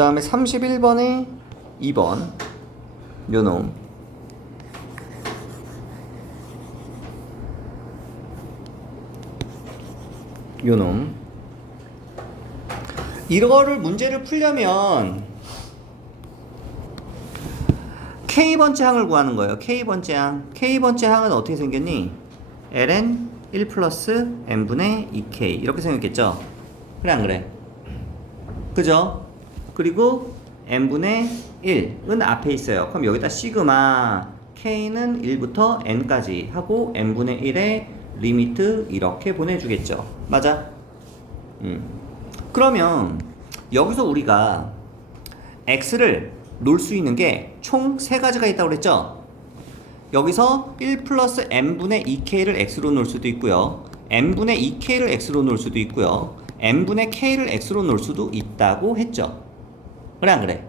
그 다음에 31번에 2번 요놈 이거를 문제를 풀려면 K번째 항을 구하는 거예요. K번째 항은 어떻게 생겼니? ln 1 플러스 n분의 2k 이렇게 생겼겠죠? 그래 안 그래? 그죠? 그리고 n분의 1은 앞에 있어요. 그럼 여기다 시그마 k는 1부터 n까지 하고 n분의 1의 리미트 이렇게 보내주겠죠. 맞아? 그러면 여기서 우리가 x를 놓을 수 있는 게 총 3가지가 있다고 그랬죠? 여기서 1 플러스 n분의 2k를 x로 놓을 수도 있고요. n분의 2k를 x로 놓을 수도 있고요. n분의 k를 x로 놓을 수도 있다고 했죠. 그래 안 그래?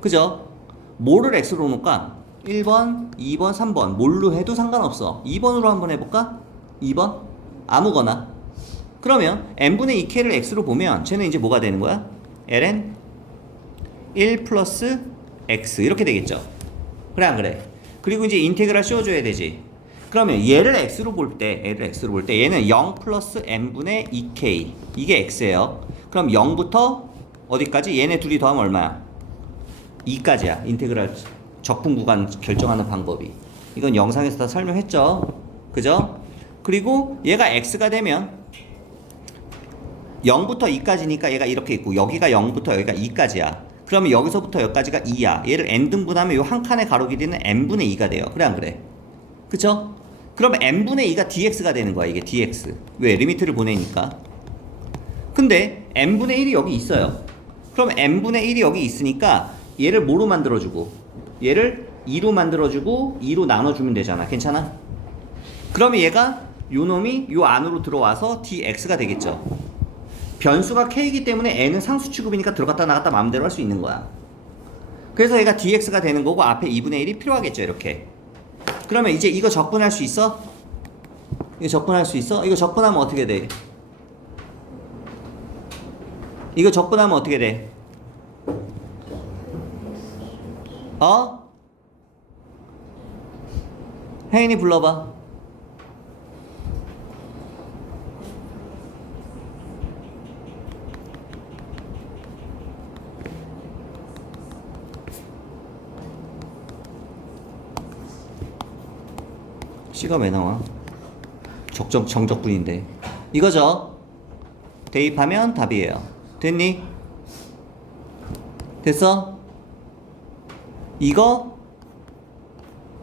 그죠? 뭐를 x로 놓을까? 1번, 2번, 3번 뭘로 해도 상관없어. 2번으로 한번 해볼까? 2번? 아무거나. 그러면 n분의 2k를 x로 보면 쟤는 이제 뭐가 되는 거야? ln 1 플러스 x 이렇게 되겠죠. 그래 안 그래? 그리고 이제 인테그랄 씌워줘야 되지. 그러면 얘를 x로 볼 때 얘는 0 플러스 n분의 2k 이게 x예요. 그럼 0부터 어디까지? 얘네 둘이 더하면 얼마야? 2까지야. 인테그랄 적분 구간 결정하는 방법이. 이건 영상에서 다 설명했죠. 그죠? 그리고 얘가 x가 되면 0부터 2까지니까 얘가 이렇게 있고 여기가 0부터 여기가 2까지야. 그러면 여기서부터 여기까지가 2야. 얘를 n등분하면 요 한 칸의 가로 길이는 n분의 2가 돼요. 그래 안 그래? 그쵸? 그러면 n분의 2가 dx가 되는 거야. 이게 dx. 왜? 리미트를 보내니까. 근데 n분의 1이 여기 있어요. 그럼 n분의 1이 여기 있으니까 얘를 뭐로 만들어주고 얘를 2로 만들어주고 2로 나눠주면 되잖아. 괜찮아? 그러면 얘가 요 놈이 요 안으로 들어와서 dx가 되겠죠. 변수가 k이기 때문에 n은 상수 취급이니까 들어갔다 나갔다 마음대로 할 수 있는 거야. 그래서 얘가 dx가 되는 거고 앞에 2분의 1이 필요하겠죠. 이렇게. 그러면 이제 이거 적분할 수 있어? 이거 적분할 수 있어? 이거 적분하면 어떻게 돼? 이거 적분하면 어떻게 돼? 어? 혜인이 불러봐. C가 왜 나와? 정적분인데. 이거죠? 대입하면 답이에요. 됐니? 됐어? 이거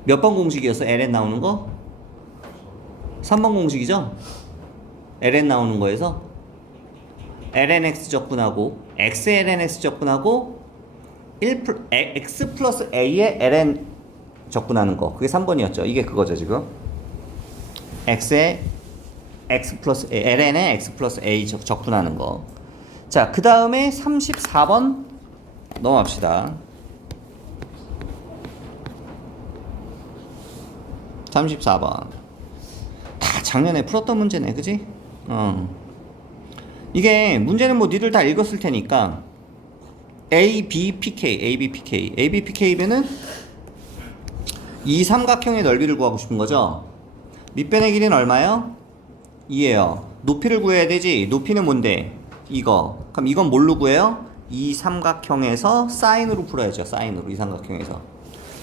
몇 번 공식이었어? ln 나오는 거? 3번 공식이죠? ln 나오는 거에서 lnx 적분하고 xlnx 적분하고 x 플러스 a의 ln 적분하는 거. 그게 3번이었죠. 이게 그거죠 지금. x에 x 플러스 ln에 x 플러스 a 적분하는 거. 자, 그 다음에 34번 넘어갑시다. 34번 다 작년에 풀었던 문제네. 그지? 이게 문제는 뭐 니들 다 읽었을 테니까 ABPK면은 이 삼각형의 넓이를 구하고 싶은 거죠. 밑변의 길이는 얼마요? 2예요. 높이를 구해야 되지. 높이는 뭔데? 이거. 그럼 이건 뭘로 구해요? 이 삼각형에서 사인으로 풀어야죠. 사인으로.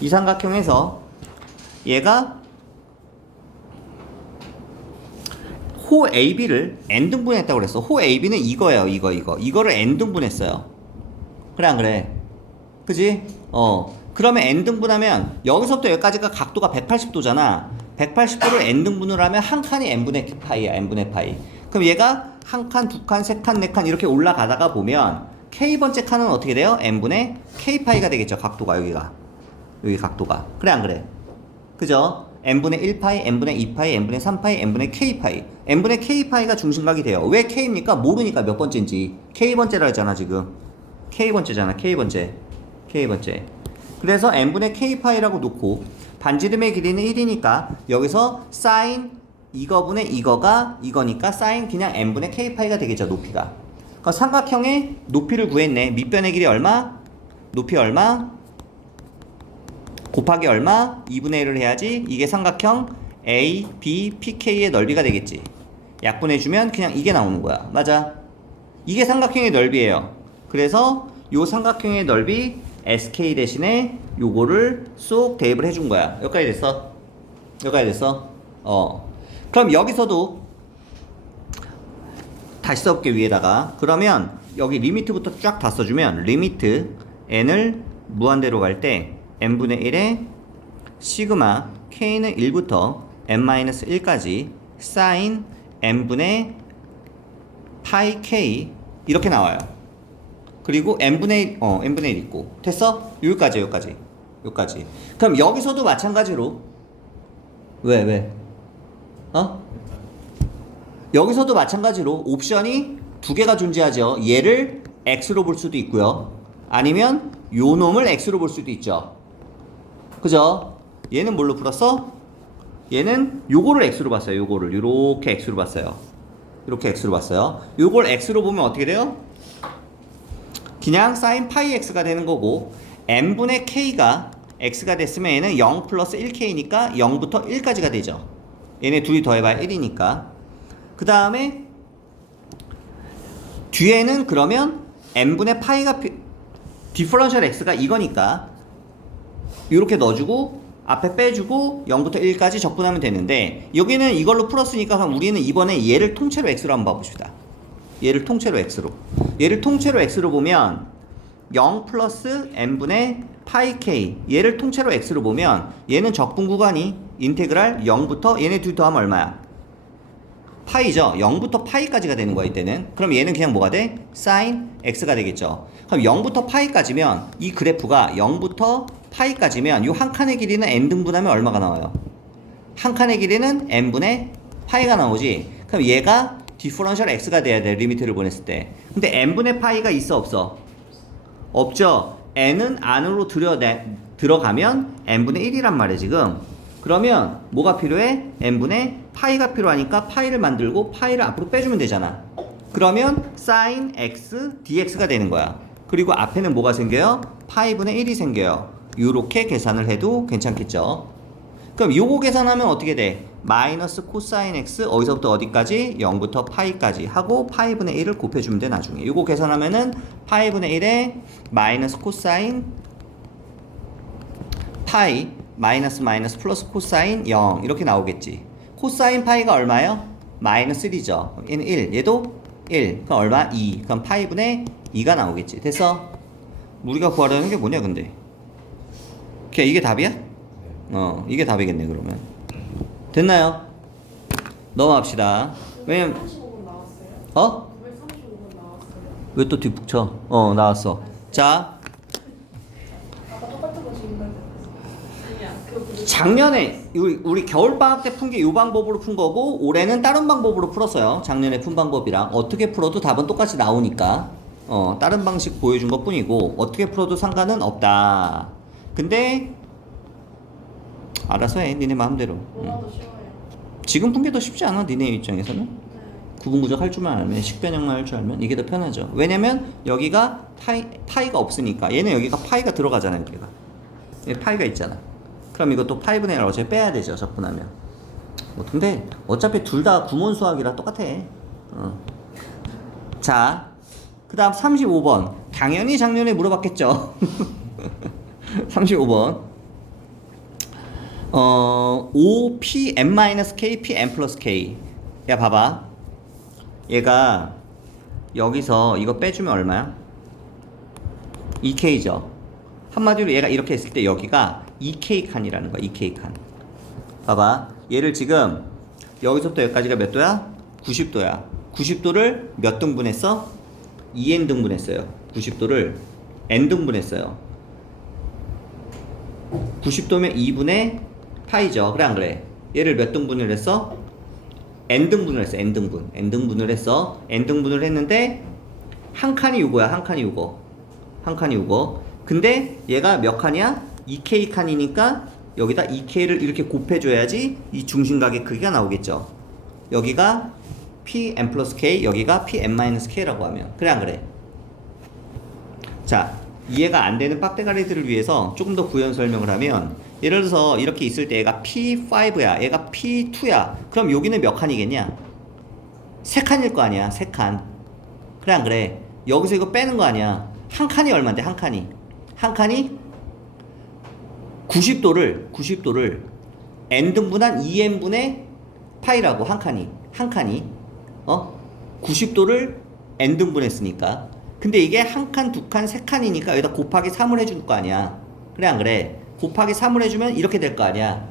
이 삼각형에서 얘가 호 AB를 n등분했다고 그랬어. 호 AB는 이거예요. 이거를 n등분했어요. 그래 안 그래? 그지? 그러면 n등분하면 여기서부터 여기까지가 각도가 180도잖아. 180도를 n등분을 하면 한 칸이 n분의 파이야. n분의 파이. 그럼 얘가 한 칸, 두 칸, 세 칸, 네 칸 이렇게 올라가다가 보면 k번째 칸은 어떻게 돼요? n분의 k파이가 되겠죠. 각도가 여기 각도가. 그래 안 그래? 그죠? n분의 1파이, n분의 2파이, n분의 3파이, n분의 k파이. n분의 k파이가 중심각이 돼요. 왜 k입니까? 모르니까 몇 번째인지. k번째라 했잖아 지금. k번째잖아. K번째. 그래서 n분의 k파이라고 놓고 반지름의 길이는 1이니까 여기서 사인 이거분의 이거가 이거니까 사인 그냥 n분의 k파이가 되겠죠. 높이가. 그럼 삼각형의 높이를 구했네. 밑변의 길이 얼마? 높이 얼마? 곱하기 얼마? 2분의 1을 해야지. 이게 삼각형 A, B, PK의 넓이가 되겠지. 약분해주면 그냥 이게 나오는 거야. 맞아. 이게 삼각형의 넓이에요. 그래서 요 삼각형의 넓이 SK 대신에 요거를 쏙 대입을 해준 거야. 여기까지 됐어? 여기까지 됐어? 그럼 여기서도 다시 써볼게 위에다가. 그러면 여기 리미트부터 쫙 다 써주면 리미트 n을 무한대로 갈 때 n분의 1에 시그마 k는 1부터 n-1까지 사인 n분의 파이 k 이렇게 나와요. 그리고 n분의 1 있고. 됐어? 여기까지. 그럼 여기서도 마찬가지로 왜? 여기서도 마찬가지로 옵션이 두 개가 존재하죠. 얘를 x로 볼 수도 있고요. 아니면 요 놈을 x로 볼 수도 있죠. 그죠? 얘는 뭘로 풀었어? 얘는 요거를 x로 봤어요. 요거를 요렇게 x로 봤어요. 이렇게 x로 봤어요. 요걸 x로 보면 어떻게 돼요? 그냥 sin 파이 x가 되는 거고 n분의 k가 x가 됐으면 얘는 0 플러스 1k니까 0부터 1까지가 되죠. 얘네 둘이 더해봐야 1이니까. 그 다음에 뒤에는 그러면 n분의 파이가 디퍼런셜 x가 이거니까 이렇게 넣어주고 앞에 빼주고 0부터 1까지 적분하면 되는데 여기는 이걸로 풀었으니까 그럼 우리는 이번에 얘를 통째로 x로 한번 봐봅시다. 얘를 통째로 x로 보면 0 플러스 n분의 파이 k 얘를 통째로 x로 보면 얘는 적분 구간이 인테그랄 0부터 얘네 둘 더하면 얼마야? 파이죠. 0부터 파이까지가 되는 거야 이때는. 그럼 얘는 그냥 뭐가 돼? sin x가 되겠죠. 그럼 0부터 파이까지면 이 그래프가 0부터 파이까지면 이 한 칸의 길이는 n 등분하면 얼마가 나와요? 한 칸의 길이는 n분의 파이가 나오지. 그럼 얘가 디퍼런셜 x가 돼야 돼. 리미트를 보냈을 때. 근데 n분의 파이가 있어 없어? 없죠. n은 안으로 들어가면 n분의 1이란 말이야 지금. 그러면 뭐가 필요해? n분의 파이가 필요하니까 파이를 만들고 파이를 앞으로 빼주면 되잖아. 그러면 sin x dx가 되는 거야. 그리고 앞에는 뭐가 생겨요? 파이분의 1이 생겨요. 이렇게 계산을 해도 괜찮겠죠. 그럼 요거 계산하면 어떻게 돼? 마이너스 코사인 x 어디서부터 어디까지? 0부터 파이까지 하고 파이분의 1을 곱해주면 돼 나중에. 요거 계산하면은 파이분의 1에 마이너스 코사인 파이 마이너스 플러스 코사인 0 이렇게 나오겠지. 코사인 파이가 얼마예요? 마이너스 1이죠. 얘는 1 얘도 1 그럼 얼마? 2 그럼 파이분의 2가 나오겠지. 됐어? 우리가 구하려는 게 뭐냐 근데 그냥 이게 답이야? 이게 답이겠네 그러면. 됐나요? 넘어갑시다. 왜냐면 35분 나왔어요? 왜 35분 나왔어요? 왜 또 뒷북 쳐? 나왔어. 자 아까 똑같은 거 지금 아니야 작년에 우리 겨울방학 때 푼 게 이 방법으로 푼 거고 올해는 다른 방법으로 풀었어요. 작년에 푼 방법이랑 어떻게 풀어도 답은 똑같이 나오니까 다른 방식 보여준 것 뿐이고 어떻게 풀어도 상관은 없다. 근데 알아서 해 니네 마음대로. 뭐가 더 쉬워요? 지금 푼 게 더 쉽지 않아 니네 입장에서는? 네. 구분구적 할 줄만 알면 식변형만 할 줄 알면 이게 더 편하죠. 왜냐면 여기가 파이가 없으니까 얘는 여기가 파이가 들어가잖아요. 여기가 여기 파이가 있잖아. 그럼 이것도 파이분의 1을 어차피 빼야 되죠 적분하면. 근데 어차피 둘 다 구몬 수학이라 똑같아. 자 그 다음 35번 당연히 작년에 물어봤겠죠. 35번 5pn-k pn 플러스 k 야 봐봐 얘가 여기서 이거 빼주면 얼마야? 2k죠. 한마디로 얘가 이렇게 했을 때 여기가 2k 칸이라는 거야. 2k 칸. 봐봐 얘를 지금 여기서부터 여기까지가 몇 도야? 90도야. 90도를 몇 등분했어? 2n 등분했어요. 90도를 n 등분했어요. 90도면 2분의 파이죠. 그래 안 그래? 얘를 몇 등분을 했어? n 등분을 했어. n 등분을 했어. n 등분을 했는데 한 칸이 요거야. 한 칸이 요거. 근데 얘가 몇 칸이야? 2k 칸이니까 여기다 2k를 이렇게 곱해줘야지 이 중심각의 크기가 나오겠죠. 여기가 Pn 플러스 K, 여기가 Pn 마이너스 K라고 하면. 그래 안 그래? 자, 이해가 안 되는 빡대가리들을 위해서 조금 더 구현 설명을 하면, 예를 들어서 이렇게 있을 때 얘가 P5야, 얘가 P2야. 그럼 여기는 몇 칸이겠냐? 3칸일 거 아니야, 3칸. 그래 안 그래? 여기서 이거 빼는 거 아니야. 한 칸이 얼만데, 한 칸이? 한 칸이 90도를 n등분한 2n분의 파이라고. 한 칸이 90도를 n등분했으니까. 근데 이게 한 칸, 두 칸, 세 칸이니까 여기다 곱하기 3을 해줄 거 아니야. 그래 안 그래? 곱하기 3을 해주면 이렇게 될 거 아니야.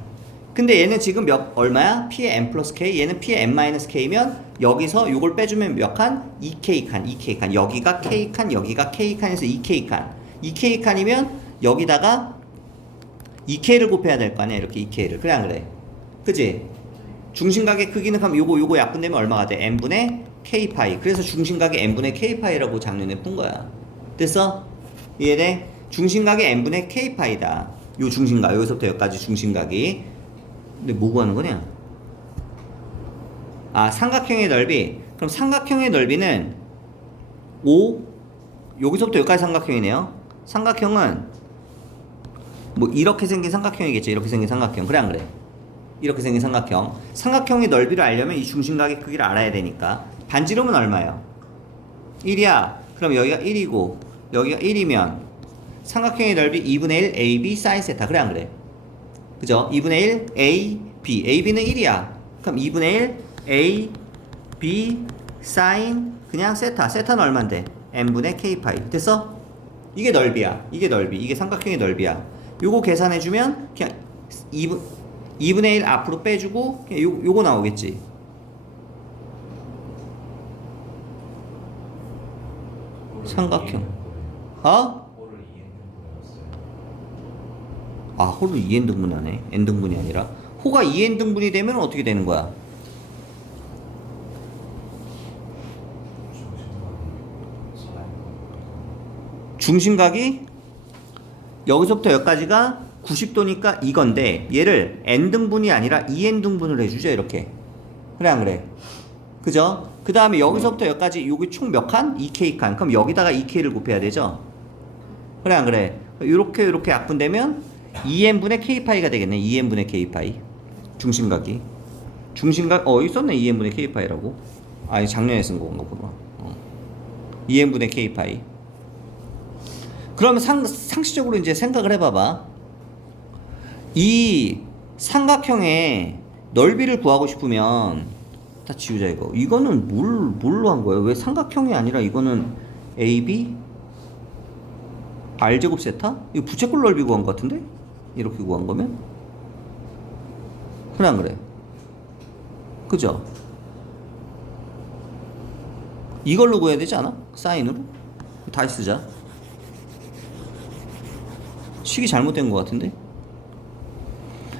근데 얘는 지금 얼마야? P의 n 플러스 K, 얘는 P의 n 마이너스 K면 여기서 요걸 빼주면 몇 칸? 2K칸. 여기가 K칸, 여기가 K칸에서 2K칸. 2K칸이면 여기다가 2K를 곱해야 될 거 아니야, 이렇게 2K를. 그래 안 그래? 그치? 중심각의 크기는 그럼 요거 약분되면 얼마가 돼? n분의 K파이. 그래서 중심각의 n분의 K파이라고 작년에 푼 거야. 됐어? 이해돼? 중심각의 n분의 K파이다. 요 중심각, 여기서부터 여기까지 중심각이. 근데 뭐 구하는 거냐? 아, 삼각형의 넓이. 그럼 삼각형의 넓이는 5, 여기서부터 여기까지 삼각형이네요. 삼각형은 뭐 이렇게 생긴 삼각형이겠죠. 이렇게 생긴 삼각형. 그래 안 그래? 이렇게 생긴 삼각형. 삼각형의 넓이를 알려면 이 중심각의 크기를 알아야 되니까. 반지름은 얼마예요? 1이야. 그럼 여기가 1이고 여기가 1이면 삼각형의 넓이 2분의 1 AB 사인 세타. 그래 안 그래? 그죠? 2분의 1 AB. AB는 1이야. 그럼 2분의 1 AB 사인 그냥 세타. 세타는 얼만데? n분의 K파이. 됐어? 이게 넓이야. 이게 넓이. 이게 삼각형의 넓이야. 요거 계산해주면 그냥 2분의 1 앞으로 빼주고 그냥 요거 나오겠지. 삼각형. 어? 아, 호를 2n등분하네. n등분이 아니라. 호가 2n등분이 되면 어떻게 되는 거야? 중심각이 여기서부터 여기까지가 90도니까 이건데 얘를 n등분이 아니라 2n등분을 해주죠. 이렇게. 그래 안 그래? 그죠? 그 다음에 여기서부터 여기까지 여기 총 몇 칸? 2K칸. 그럼 여기다가 2K를 곱해야 되죠? 그래 안 그래? 요렇게 약분되면 2n분의 K파이가 되겠네. 2n분의 K파이. 중심각이. 여기 썼네. 2n분의 K파이라고. 아니, 작년에 쓴 건가 보다. 2n분의 K파이. 그러면 상식적으로 이제 생각을 해봐봐. 이 삼각형의 넓이를 구하고 싶으면 다 지우자 이거. 이거는 뭘로 한 거예요? 왜 삼각형이 아니라 이거는 AB R제곱 세타? 이거 부채꼴 넓이 구한 것 같은데? 이렇게 구한 거면? 그래 안 그래? 그죠? 이걸로 구해야 되지 않아? 사인으로? 다시 쓰자. 식이 잘못된 것 같은데?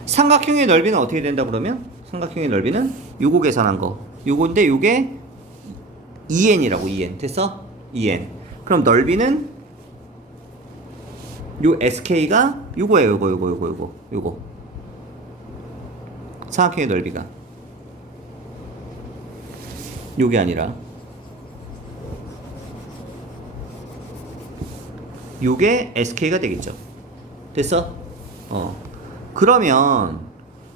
삼각형의 넓이는 어떻게 된다 그러면? 삼각형의 넓이는 요거 계산한 거. 요건데 요게 2n이라고 2n. 됐어? 2n. 그럼 넓이는 요 sk가 요거예요. 요거. 삼각형의 넓이가. 요게 아니라 요게 sk가 되겠죠. 됐어? 그러면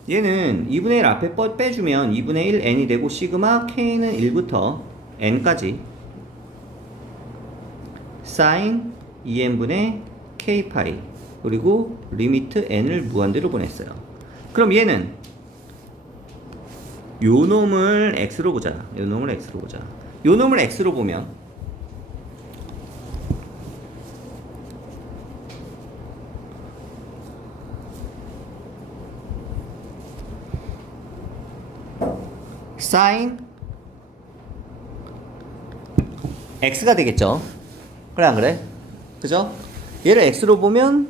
얘는 2분의 1 앞에 빼주면 2분의 1 n이 되고 시그마 k는 1부터 n까지 sin 2n분의 k파이 그리고 리미트 n을 무한대로 보냈어요. 그럼 얘는 요 놈을 x로 보자. 요 놈을 x로 보면 sin x가 되겠죠. 그래 안 그래? 그죠? 얘를 x로 보면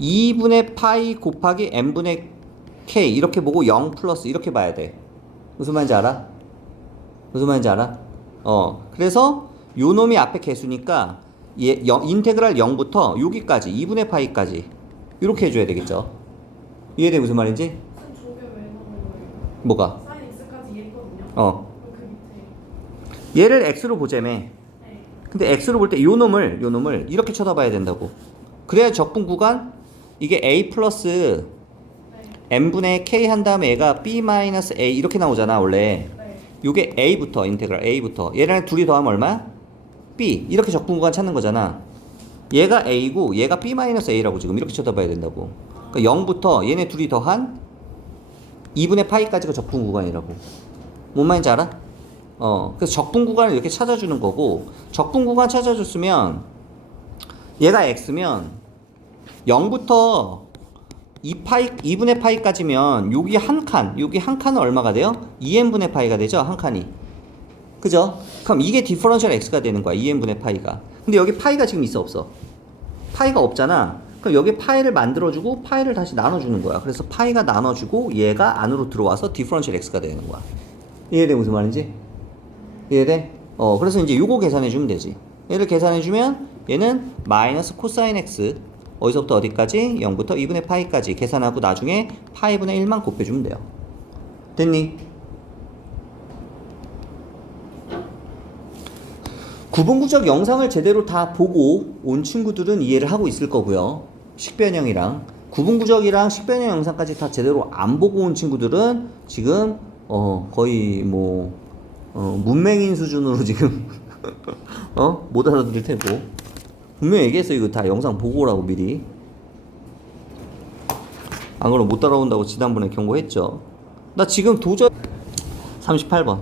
2분의 파이 곱하기 n분의 k 이렇게 보고 0 플러스 이렇게 봐야 돼. 무슨 말인지 알아? 그래서 요 놈이 앞에 개수니까 인테그랄 0부터 여기까지 2분의 파이까지 이렇게 해줘야 되겠죠. 이해돼 무슨 말인지? 저게 왜 나온 거예요? 뭐가? 사인 x까지 얘 있거든요. 어. 그럼 그 밑에. 얘를 x로 보자며. 네. 근데 x로 볼 때 요 놈을 이렇게 쳐다봐야 된다고. 그래야 적분 구간 이게 a 플러스 네. n분의 k 한 다음에 얘가 b 마이너스 a 이렇게 나오잖아 원래. 네. 요게 a부터 인테그랄 a부터 얘랑 둘이 더하면 얼마야? b 이렇게 적분 구간 찾는 거잖아. 얘가 a고 얘가 b 마이너스 a라고 지금 이렇게 쳐다봐야 된다고. 그러니까 0부터 얘네 둘이 더한 2분의 파이까지가 적분 구간이라고. 뭔 말인지 알아? 그래서 적분 구간을 이렇게 찾아주는 거고, 적분 구간 찾아줬으면 얘가 x면 0부터 2분의 파이까지면 여기 한 칸은 얼마가 돼요? 2n분의 파이가 되죠? 한 칸이. 그죠? 그럼 이게 디퍼런셜 x가 되는 거야. 2n분의 파이가. 근데 여기 파이가 지금 있어 없어? 파이가 없잖아. 그럼 여기 파이를 만들어주고 파이를 다시 나눠주는 거야. 그래서 파이가 나눠주고 얘가 안으로 들어와서 디퍼런셜 x가 되는 거야. 이해돼? 무슨 말인지? 이해돼? 그래서 이제 요거 계산해주면 되지. 얘를 계산해주면 얘는 마이너스 코사인 x 어디서부터 어디까지? 0부터 2분의 파이까지 계산하고 나중에 파이분의 1만 곱해주면 돼요. 됐니? 구분구적 영상을 제대로 다 보고 온 친구들은 이해를 하고 있을 거고요. 식변형이랑 구분구적이랑 식변형 영상까지 다 제대로 안 보고 온 친구들은 지금 거의 뭐 문맹인 수준으로 지금 못 알아들을 테고 분명히 얘기했어. 이거 다 영상 보고 오라고 미리. 안 그러면 못 따라온다고 지난번에 경고했죠. 나 지금 도저히 38번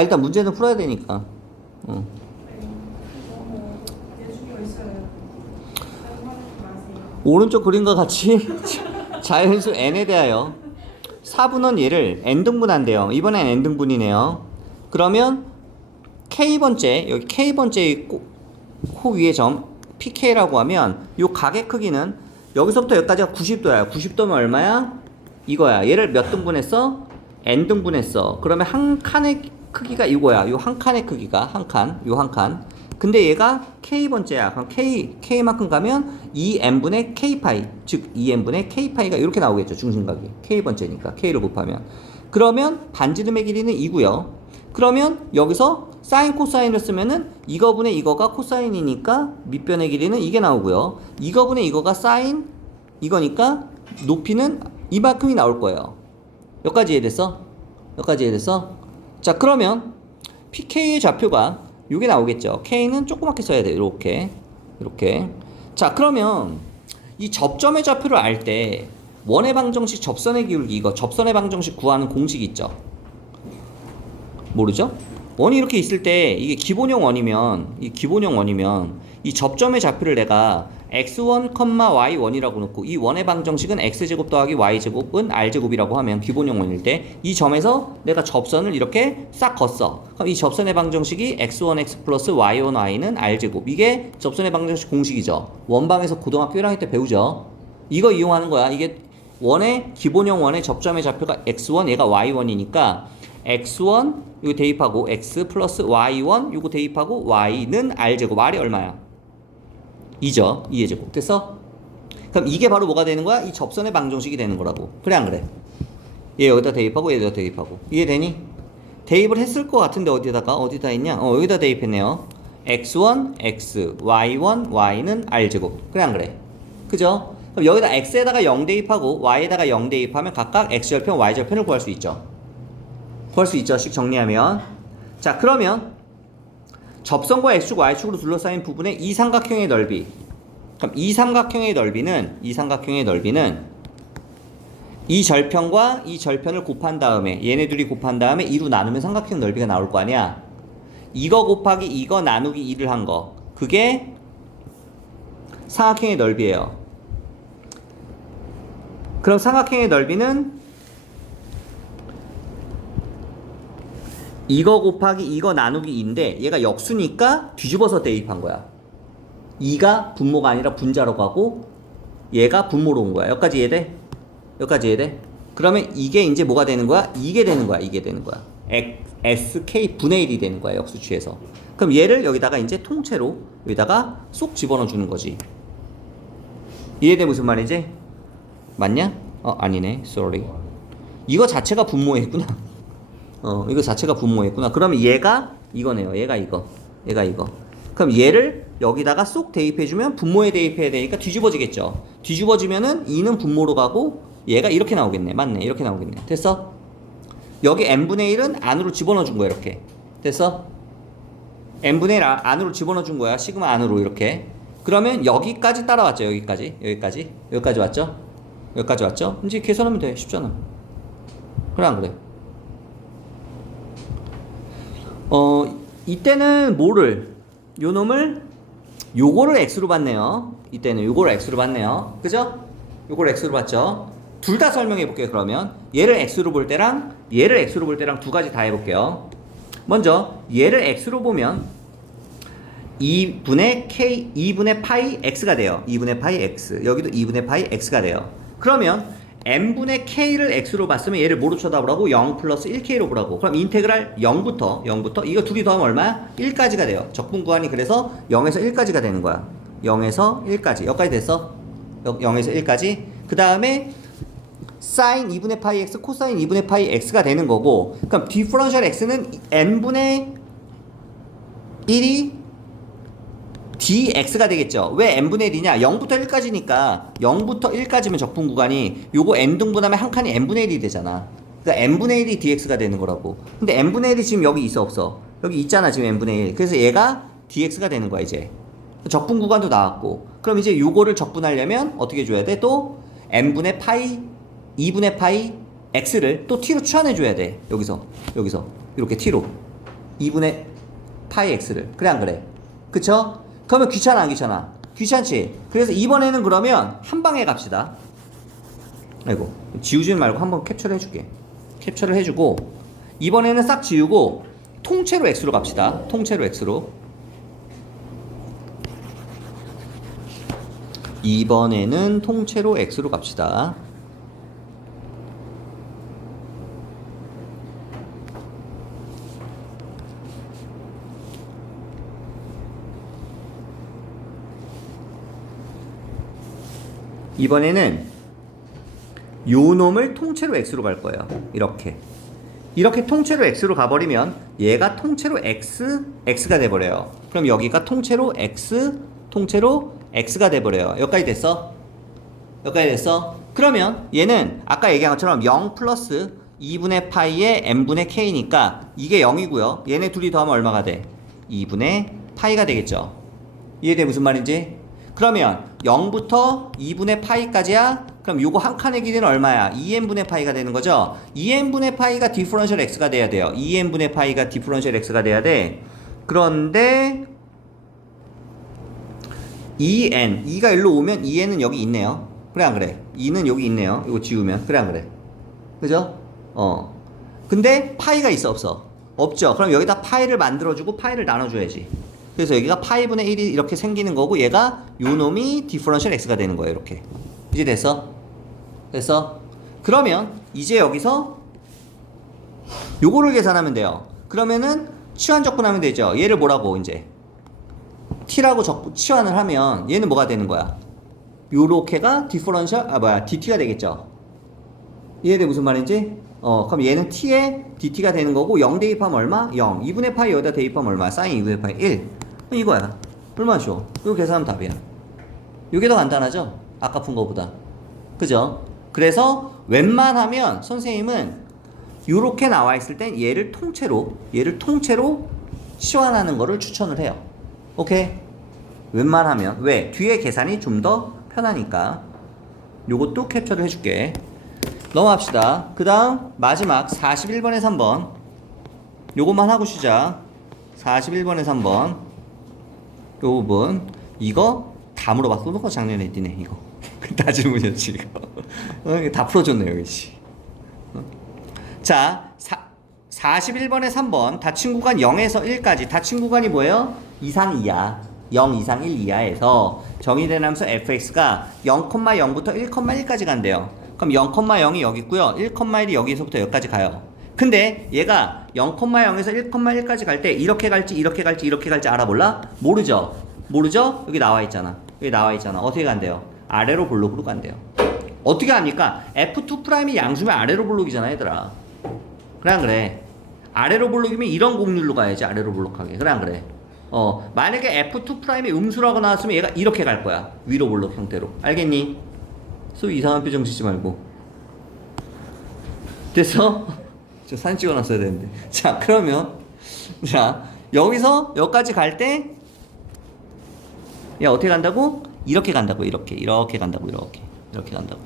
일단 문제는 풀어야 되니까. 네. 얘 중요 있어요. 사용하지 마세요. 오른쪽 그림과 같이 자연수 n에 대하여 4분원 얘를 n등분한대요. 이번엔 n등분이네요. 그러면 k번째 여기 k번째 코 위에 점 pk라고 하면 요 각의 크기는 여기서부터 여기까지가 90도야. 90도면 얼마야? 이거야. 얘를 몇 등분했어? n등분했어. 그러면 한 칸의 크기가 이거야. 요 한 칸의 크기가 한 칸. 요 한 칸. 근데 얘가 k번째야. 그럼 k만큼 가면 2n분의 k파이, 즉 2n분의 k파이가 이렇게 나오겠죠. 중심각이. k번째니까 k를 곱하면. 그러면 반지름의 길이는 2고요. 그러면 여기서 사인 코사인을 쓰면은 이거분의 이거가 코사인이니까 밑변의 길이는 이게 나오고요. 이거분의 이거가 사인 이거니까 높이는 이만큼이 나올 거예요. 여기까지 이해됐어? 여기까지 이해됐어? 자, 그러면 pk의 좌표가 요게 나오겠죠. k는 조그맣게 써야 돼요. 이렇게. 자, 그러면 이 접점의 좌표를 알 때 원의 방정식 접선의 기울기 이거 접선의 방정식 구하는 공식 있죠. 모르죠? 원이 이렇게 있을 때 이게 기본형 원이면 이 접점의 좌표를 내가 x1, y1이라고 놓고 이 원의 방정식은 x제곱 더하기 y제곱은 r제곱이라고 하면 기본형 원일 때 이 점에서 내가 접선을 이렇게 싹 걷어. 그럼 이 접선의 방정식이 x1x 플러스 y1y는 r제곱. 이게 접선의 방정식 공식이죠. 원방에서 고등학교 1학년 때 배우죠. 이거 이용하는 거야. 이게 원의 기본형 원의 접점의 좌표가 x1 얘가 y1이니까 x1 이거 대입하고 x 플러스 y1 이거 대입하고 y는 r제곱. r이 얼마야? 2죠. 2의 제곱. 됐어? 그럼 이게 바로 뭐가 되는 거야? 이 접선의 방정식이 되는 거라고. 그래 안 그래? 얘 여기다 대입하고 얘 여기다 대입하고. 이해되니? 대입을 했을 것 같은데 어디다 했냐? 여기다 대입했네요. x1 x y1 y는 r제곱. 그래 안 그래? 그죠? 그럼 여기다 x에다가 0 대입하고 y에다가 0 대입하면 각각 x절편 y절편을 구할 수 있죠. 씩 정리하면. 자, 그러면 접선과 x축, y축으로 둘러싸인 부분의 이 삼각형의 넓이. 그럼 이 삼각형의 넓이는 이 절편과 이 절편을 곱한 다음에 얘네 둘이 곱한 다음에 2로 나누면 삼각형 넓이가 나올 거 아니야. 이거 곱하기 이거 나누기 2를 한 거. 그게 삼각형의 넓이에요. 그럼 삼각형의 넓이는 이거 곱하기 이거 나누기 2인데 얘가 역수니까 뒤집어서 대입한 거야. 2가 분모가 아니라 분자로 가고 얘가 분모로 온 거야. 여기까지 이해돼? 그러면 이게 이제 뭐가 되는 거야? 이게 되는 거야. SK 분의 1이 되는 거야. 역수취에서. 그럼 얘를 여기다가 이제 통째로 여기다가 쏙 집어넣어 주는 거지. 이해돼? 무슨 말이지? 맞냐? 아니네. Sorry. 이거 자체가 분모했구나. 이거 자체가 분모했구나. 그러면 얘가 이거네요. 얘가 이거. 그럼 얘를 여기다가 쏙 대입해주면 분모에 대입해야 되니까 뒤집어지겠죠. 뒤집어지면은 2는 분모로 가고 얘가 이렇게 나오겠네. 맞네. 이렇게 나오겠네. 됐어? 여기 n분의 1은 안으로 집어넣어 준 거야. 이렇게. 됐어? n분의 1 안으로 집어넣어 준 거야. 시그마 안으로 이렇게. 그러면 여기까지 따라왔죠. 여기까지 왔죠? 여기까지 왔죠? 이제 계산하면 돼. 쉽잖아. 그래 안 그래? 이때는 요 놈을 요거를 x로 봤네요. 이때는 요거를 x로 봤네요. 그죠? 요걸 x로 봤죠? 둘 다 설명해 볼게요. 그러면 얘를 x로 볼 때랑 얘를 x로 볼 때랑 두 가지 다 해볼게요. 먼저 얘를 x로 보면 2분의 파이 x가 돼요. 2분의 파이 x. 여기도 2분의 파이 x가 돼요. 그러면 n분의 k를 x로 봤으면 얘를 뭐로 쳐다보라고? 0 플러스 1k로 보라고. 그럼 인테그랄 0부터 이거 둘이 더하면 얼마야? 1까지가 돼요. 적분 구간이 그래서 0에서 1까지가 되는 거야. 0에서 1까지. 여기까지 됐어? 0에서 1까지. 그 다음에 사인 2분의 파이 x, 코사인 2분의 파이 x가 되는 거고, 그럼 디퍼런셜 x는 n분의 1이 dx가 되겠죠. 왜 n분의 1이냐? 0부터 1까지니까 0부터 1까지면 적분 구간이 요거 n등분하면 한 칸이 n분의 1이 되잖아. 그러니까 n분의 1이 dx가 되는 거라고. 근데 n분의 1이 지금 여기 있어 없어? 여기 있잖아 지금 n분의 1. 그래서 얘가 dx가 되는 거야 이제. 적분 구간도 나왔고. 그럼 이제 요거를 적분하려면 어떻게 줘야 돼? 또 n분의 파이 2분의 파이 x를 또 t로 추환해 줘야 돼. 여기서 이렇게 t로 2분의 파이 x를. 그래 안 그래? 그쵸? 그러면 귀찮아 안 귀찮아? 귀찮지? 그래서 이번에는 그러면 한 방에 갑시다. 아이고 지우지 말고 한번 캡처를 해줄게. 캡처를 해주고 이번에는 싹 지우고 통째로 x로 갑시다. 통째로 x로. 이번에는 통째로 x로 갑시다. 이번에는 요 놈을 통째로 x로 갈 거예요. 이렇게 통째로 x로 가버리면 얘가 통째로 x가 돼버려요. 그럼 여기가 통째로 x가 돼버려요. 여기까지 됐어? 그러면 얘는 아까 얘기한 것처럼 0 플러스 2분의 파이의 n분의 k니까 이게 0이고요. 얘네 둘이 더하면 얼마가 돼? 2분의 파이가 되겠죠. 이해돼 무슨 말인지? 그러면 0부터 2분의 파이까지야? 그럼 요거 한 칸의 길이는 얼마야? 2n분의 파이가 되는 거죠? 2n분의 파이가 디퍼런셜 x가 돼야 돼요. 2n분의 파이가 디퍼런셜 x가 돼야 돼. 그런데 2가 일로 오면 2n은 여기 있네요. 그래 안 그래? 2는 여기 있네요. 이거 지우면. 그래 안 그래? 그죠? 근데 파이가 있어 없어? 없죠. 그럼 여기다 파이를 만들어주고 파이를 나눠줘야지. 그래서 여기가 파이분의 1이 이렇게 생기는 거고 얘가 요 놈이 디퍼런셜 x가 되는 거예요. 이렇게. 이제 됐어? 그러면 이제 여기서 요거를 계산하면 돼요. 그러면은 치환 적분하면 되죠. 얘를 뭐라고 이제 t라고 치환을 하면 얘는 뭐가 되는 거야? 요렇게가 디퍼런셜 dt가 되겠죠. 이해돼 무슨 말인지? 그럼 얘는 t에 dt가 되는 거고 0 대입하면 얼마? 0. 2분의 파이 여기다 대입하면 얼마? 사인 2분의 파이 1. 이거야. 얼마나 쉬워. 이거 계산하면 답이야. 이게 더 간단하죠? 아까 푼 거보다. 그죠? 그래서 웬만하면 선생님은 이렇게 나와 있을 땐 얘를 통째로 치환하는 거를 추천을 해요. 오케이? 웬만하면. 왜? 뒤에 계산이 좀 더 편하니까. 요것도 캡처를 해줄게. 넘어갑시다. 그 다음 마지막 41번에 3번. 요것만 하고 쉬자. 41번에 3번. 요 부분. 이거 다 물어봤어. 너 작년에 했디네 이거. 다 질문이었지 이거. 다 풀어줬네 여기. 자 41번에 3번. 닫힌 구간 0에서 1까지. 닫힌 구간이 뭐예요? 이상 이하. 0 이상 1 이하에서 정의된 함수 fx가 0,0부터 1,1까지 간대요. 그럼 0,0이 여기 있고요. 1,1이 여기서부터 여기까지 가요. 근데 얘가 0,0에서 1,1까지 갈 때 이렇게 갈지 알아 몰라? 모르죠? 여기 나와 있잖아. 어떻게 간대요? 아래로 볼록으로 간대요. 어떻게 합니까? F2'이 양수면 아래로 볼록이잖아 얘들아. 그래 안 그래? 아래로 볼록이면 이런 곡률로 가야지. 아래로 볼록하게. 그래 안 그래? 만약에 F2'이 음수라고 나왔으면 얘가 이렇게 갈 거야. 위로 볼록 형태로. 알겠니? 소 이상한 표정 짓지 말고. 됐어? 저 사진 찍어놨어야 되는데. 자, 그러면 자 여기서 여기까지 갈 때 야 어떻게 간다고? 이렇게 간다고. 이렇게 간다고. 이렇게 간다고.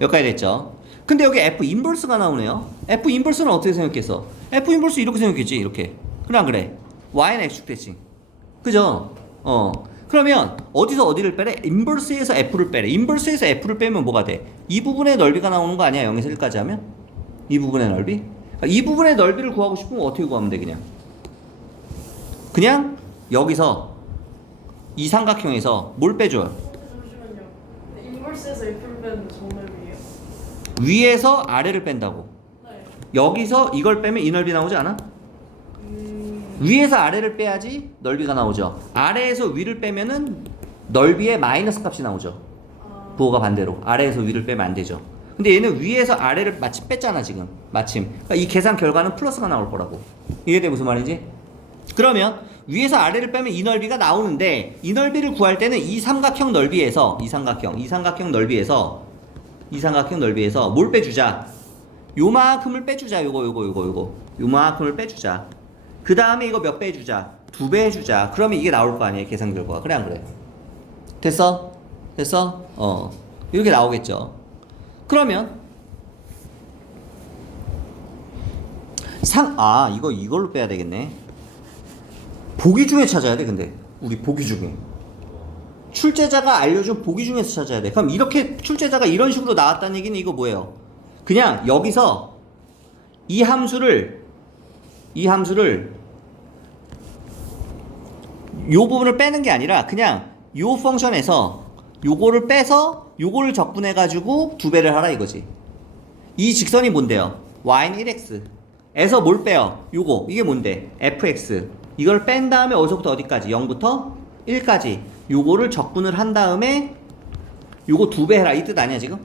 여기까지 됐죠? 근데 여기 F 인버스가 나오네요. F 인버스는 어떻게 생각했어? F 인버스 이렇게 생각했지. 이렇게. 그래 안 그래? Y는 X축 대칭. 그죠? 그러면 어디서 어디를 빼래? 인버스에서 F를 빼래. 인버스에서 F를 빼면 뭐가 돼? 이 부분의 넓이가 나오는 거 아니야? 0에서 1까지 하면? 이 부분의 넓이? 이 부분의 넓이를 구하고 싶으면 어떻게 구하면 돼? 그냥 여기서 이 삼각형에서 뭘 빼줘요? 잠시만요. 근데 인버스에서 F를 빼는 정답이에요? 위에서 아래를 뺀다고. 네. 여기서 이걸 빼면 이 넓이 나오지 않아? 위에서 아래를 빼야지 넓이가 나오죠. 아래에서 위를 빼면은 넓이의 마이너스 값이 나오죠. 부호가 반대로 아래에서 위를 빼면 안 되죠. 근데 얘는 위에서 아래를 마침 뺐잖아 지금. 마침. 그러니까 이 계산 결과는 플러스가 나올 거라고. 이해돼 무슨 말인지? 그러면 위에서 아래를 빼면 이 넓이가 나오는데 이 넓이를 구할 때는 이 삼각형 넓이에서 이 삼각형 넓이에서 뭘 빼주자? 요만큼을 빼주자. 요만큼을 빼주자. 그 다음에 이거 몇 배 해주자? 2배 해주자. 그러면 이게 나올 거 아니에요 계산 결과가. 그래 안 그래? 됐어? 이렇게 나오겠죠. 그러면 이걸로 빼야 되겠네. 보기 중에 찾아야 돼. 근데 우리 보기 중에 출제자가 알려준 보기 중에서 찾아야 돼. 그럼 이렇게 출제자가 이런 식으로 나왔다는 얘기는 이거 뭐예요? 그냥 여기서 이 함수를 요 부분을 빼는 게 아니라 그냥 요 펑션에서 요거를 빼서 요거를 적분해 가지고 2배를 하라 이거지. 이 직선이 뭔데요? y는 1x 에서 뭘 빼요? 이게 뭔데? fx. 이걸 뺀 다음에 어디서부터 어디까지? 0부터 1까지 요거를 적분을 한 다음에 요거 2배 해라 이 뜻 아니야 지금?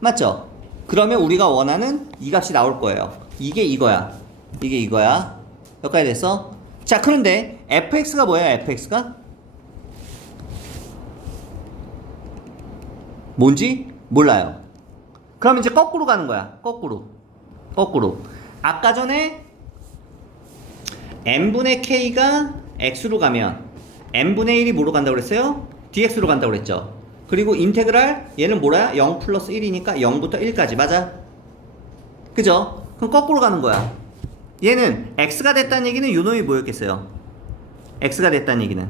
맞죠? 그러면 우리가 원하는 이 값이 나올 거예요. 이게 이거야. 여기까지 됐어? 자, 그런데 fx가 뭐야? fx가? 뭔지 몰라요. 그럼 이제 거꾸로 가는 거야. 거꾸로. 아까 전에 n분의 k가 x로 가면 n분의 1이 뭐로 간다고 그랬어요? dx로 간다고 그랬죠. 그리고 인테그랄 얘는 뭐야? 0 플러스 1이니까 0부터 1까지 맞아? 그죠? 그럼 거꾸로 가는 거야. 얘는 x가 됐다는 얘기는 요 놈이 뭐였겠어요? x가 됐다는 얘기는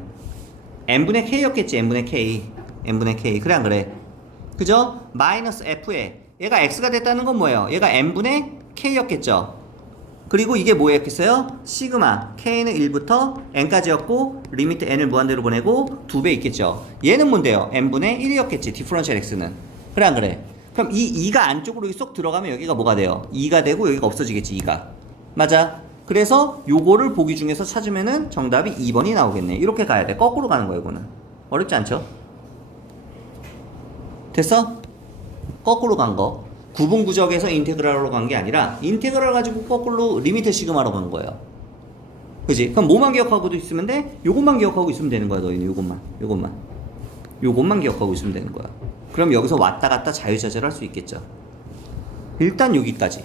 n분의 k였겠지. n분의 k. 그래 안 그래? 그죠? 마이너스 f에 얘가 x가 됐다는 건 뭐예요? 얘가 n분의 k였겠죠. 그리고 이게 뭐였겠어요? 시그마 k는 1부터 n까지였고 리미트 n을 무한대로 보내고 2배 있겠죠. 얘는 뭔데요? n분의 1이었겠지. 디퍼런셜 x는. 그래 안 그래? 그럼 이 2가 안쪽으로 쏙 들어가면 여기가 뭐가 돼요? 2가 되고 여기가 없어지겠지. 2가. 맞아? 그래서 요거를 보기 중에서 찾으면은 정답이 2번이 나오겠네. 이렇게 가야 돼. 거꾸로 가는 거야 이거는. 어렵지 않죠? 됐어? 거꾸로 간 거. 구분구적에서 인테그랄로 간 게 아니라 인테그랄 가지고 거꾸로 리미트 시그마로 간 거예요. 그지? 그럼 뭐만 기억하고 있으면 돼? 요것만 기억하고 있으면 되는 거야. 너희는 요것만 기억하고 있으면 되는 거야. 그럼 여기서 왔다 갔다 자유자재로 할 수 있겠죠. 일단 여기까지.